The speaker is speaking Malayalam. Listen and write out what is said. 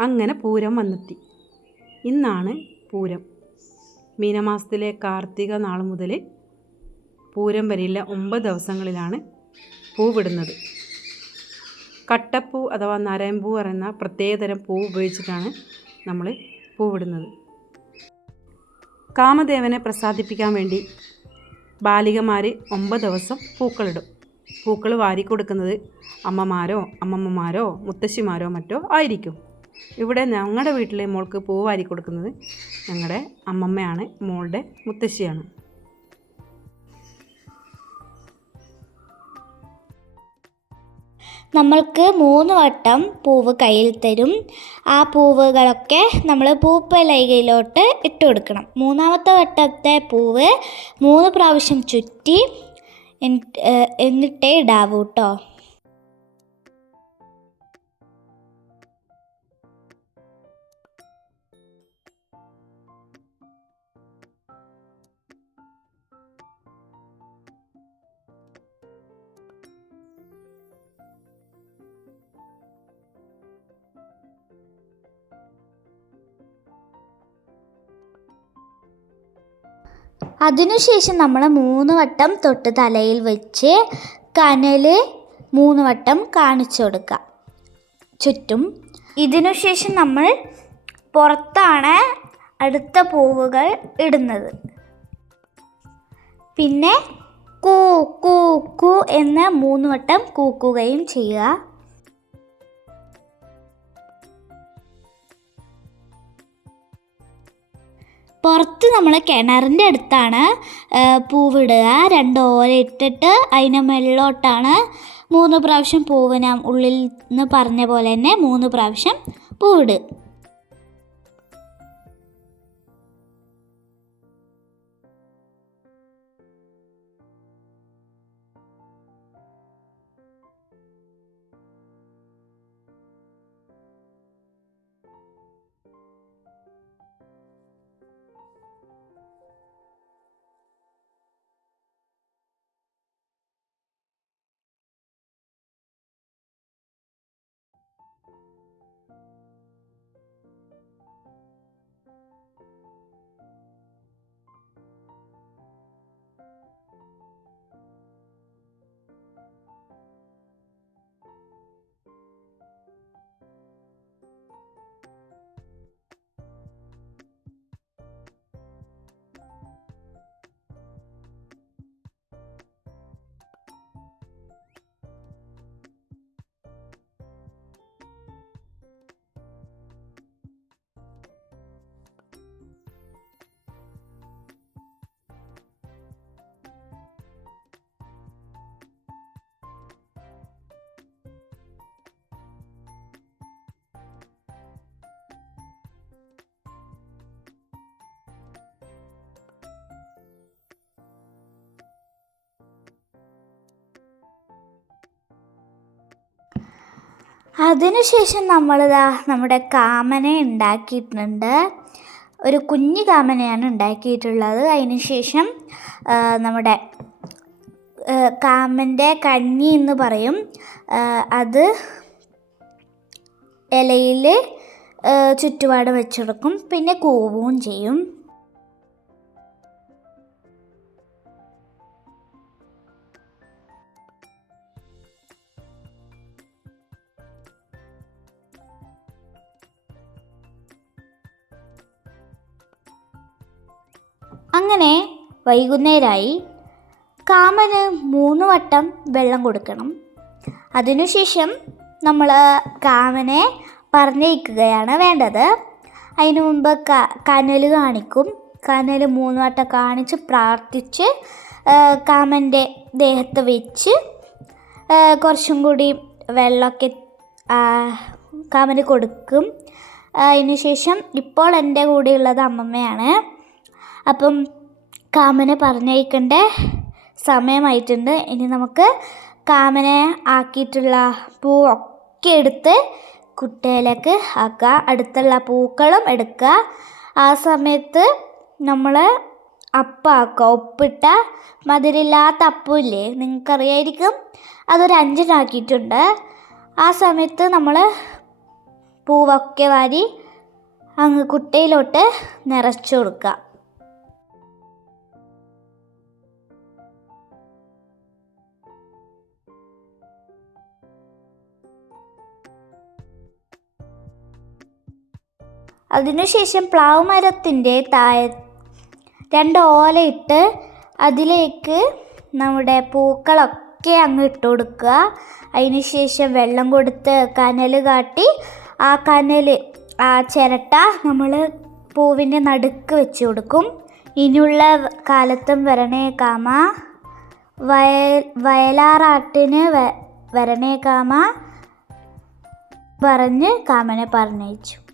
അങ്ങനെ പൂരം വന്നെത്തി. ഇന്നാണ് പൂരം. മീനമാസത്തിലെ കാർത്തിക നാൾ മുതൽ പൂരം വരെയുള്ള ഒമ്പത് ദിവസങ്ങളിലാണ് പൂവിടുന്നത് കട്ടപ്പൂ അഥവാ നരമ്പൂ പറയുന്ന പ്രത്യേകതരം പൂ ഉപയോഗിച്ചിട്ടാണ് നമ്മൾ പൂവിടുന്നത് കാമദേവനെ പ്രസാദിപ്പിക്കാൻ വേണ്ടി ബാലികമാർ ഒമ്പത് ദിവസം പൂക്കളിടും. പൂക്കൾ വാരി കൊടുക്കുന്നത് അമ്മമാരോ അമ്മമ്മമാരോ മുത്തശ്ശിമാരോ മറ്റോ ആയിരിക്കും. ഇവിടെ ഞങ്ങളുടെ വീട്ടിലെ മോൾക്ക് പൂ വാരി കൊടുക്കുന്നത് ഞങ്ങളുടെ അമ്മമ്മയാണ് മോളുടെ മുത്തശ്ശിയാണ്. നമ്മൾക്ക് മൂന്ന് വട്ടം പൂവ് കയ്യിൽ തരും. ആ പൂവുകളൊക്കെ നമ്മൾ പൂപ്പലൈകയിലോട്ട് ഇട്ട് കൊടുക്കണം. മൂന്നാമത്തെ വട്ടത്തെ പൂവ് മൂന്ന് പ്രാവശ്യം ചുറ്റി എന്നിട്ട് ഇടാവൂ കേട്ടോ അതിനുശേഷം നമ്മൾ മൂന്ന് വട്ടം തൊട്ട് തലയിൽ വെച്ച് കനൽ മൂന്ന് വട്ടം കാണിച്ചു കൊടുക്കുക ചുറ്റും. ഇതിനുശേഷം നമ്മൾ പുറത്താണ് അടുത്ത പൂവുകൾ ഇടുന്നത്. പിന്നെ കൂ കൂ കൂ എന്ന് മൂന്ന് വട്ടം കൂക്കുകയും ചെയ്യുക. പുറത്ത് നമ്മൾ കിണറിന്റെ അടുത്താണ് പൂവിടുക. രണ്ട് ഓല ഇട്ടിട്ട് അതിന് മുകളിലോട്ടാണ് മൂന്ന് പ്രാവശ്യം പൂവിനാം ഉള്ളിൽ നിന്ന് പറഞ്ഞ പോലെ തന്നെ മൂന്ന് പ്രാവശ്യം പൂവിടുക അതിനുശേഷം നമ്മളിതാ നമ്മുടെ കാമനെ ഉണ്ടാക്കിയിട്ടുണ്ട്. ഒരു കുഞ്ഞു കാമനയാണ് ഉണ്ടാക്കിയിട്ടുള്ളത്. അതിനുശേഷം നമ്മുടെ കാമന്റെ കഞ്ഞി എന്ന് പറയും. അത് ഇലയിൽ ചുറ്റുപാട് വെച്ചെടുക്കും. പിന്നെ കൂവുകയും ചെയ്യും. അങ്ങനെ വൈകുന്നേരമായി കാമന് മൂന്ന് വട്ടം വെള്ളം കൊടുക്കണം. അതിനുശേഷം നമ്മൾ കാമനെ പറഞ്ഞയക്കുകയാണ് വേണ്ടത്. അതിനു മുമ്പ് ക കനൽ കാണിക്കും. കനൽ മൂന്ന് വട്ടം കാണിച്ച് പ്രാർത്ഥിച്ച് കാമന്റെ ദേഹത്ത് വെച്ച് കുറച്ചും കൂടി വെള്ളമൊക്കെ കാമന് കൊടുക്കും. അതിനുശേഷം ഇപ്പോൾ എന്റെ കൂടെയുള്ളത് അമ്മമ്മയാണ്. അപ്പം കാമനെ പറഞ്ഞയക്കേണ്ട സമയമായിട്ടുണ്ട്. ഇനി നമുക്ക് കാമനെ ആക്കിയിട്ടുള്ള പൂവൊക്കെ എടുത്ത് കുട്ടയിലേക്ക് ആക്കുക. അടുത്തുള്ള പൂക്കളും എടുക്കുക. ആ സമയത്ത് നമ്മൾ അപ്പാക്കുക. ഉപ്പിട്ട മധുരമില്ലാത്ത അപ്പമില്ലേ നിങ്ങൾക്കറിയായിരിക്കും. അതൊരു അഞ്ചിനാക്കിയിട്ടുണ്ട് ആ സമയത്ത് നമ്മൾ പൂവൊക്കെ വാരി അങ്ങ് കുട്ടയിലോട്ട് നിറച്ചു കൊടുക്കുക. അതിനുശേഷം പ്ലാവ് മരത്തിന്റെ താഴെ രണ്ട് ഓലയിട്ട് അതിലേക്ക് നമ്മുടെ പൂക്കളൊക്കെ അങ്ങ് ഇട്ട് കൊടുക്കുക. അതിനുശേഷം വെള്ളം കൊടുത്ത് കനൽ കാട്ടി ആ കനൽ ആ ചിരട്ട നമ്മൾ പൂവിന്റെ നടുക്ക് വെച്ച് കൊടുക്കും. ഇനിയുള്ള കാലത്തും വരണേ കാമ. വയൽ വയലാറാട്ടിന് വരണേ കാമ. പറഞ്ഞ് കാമനെ പറഞ്ഞയച്ചു.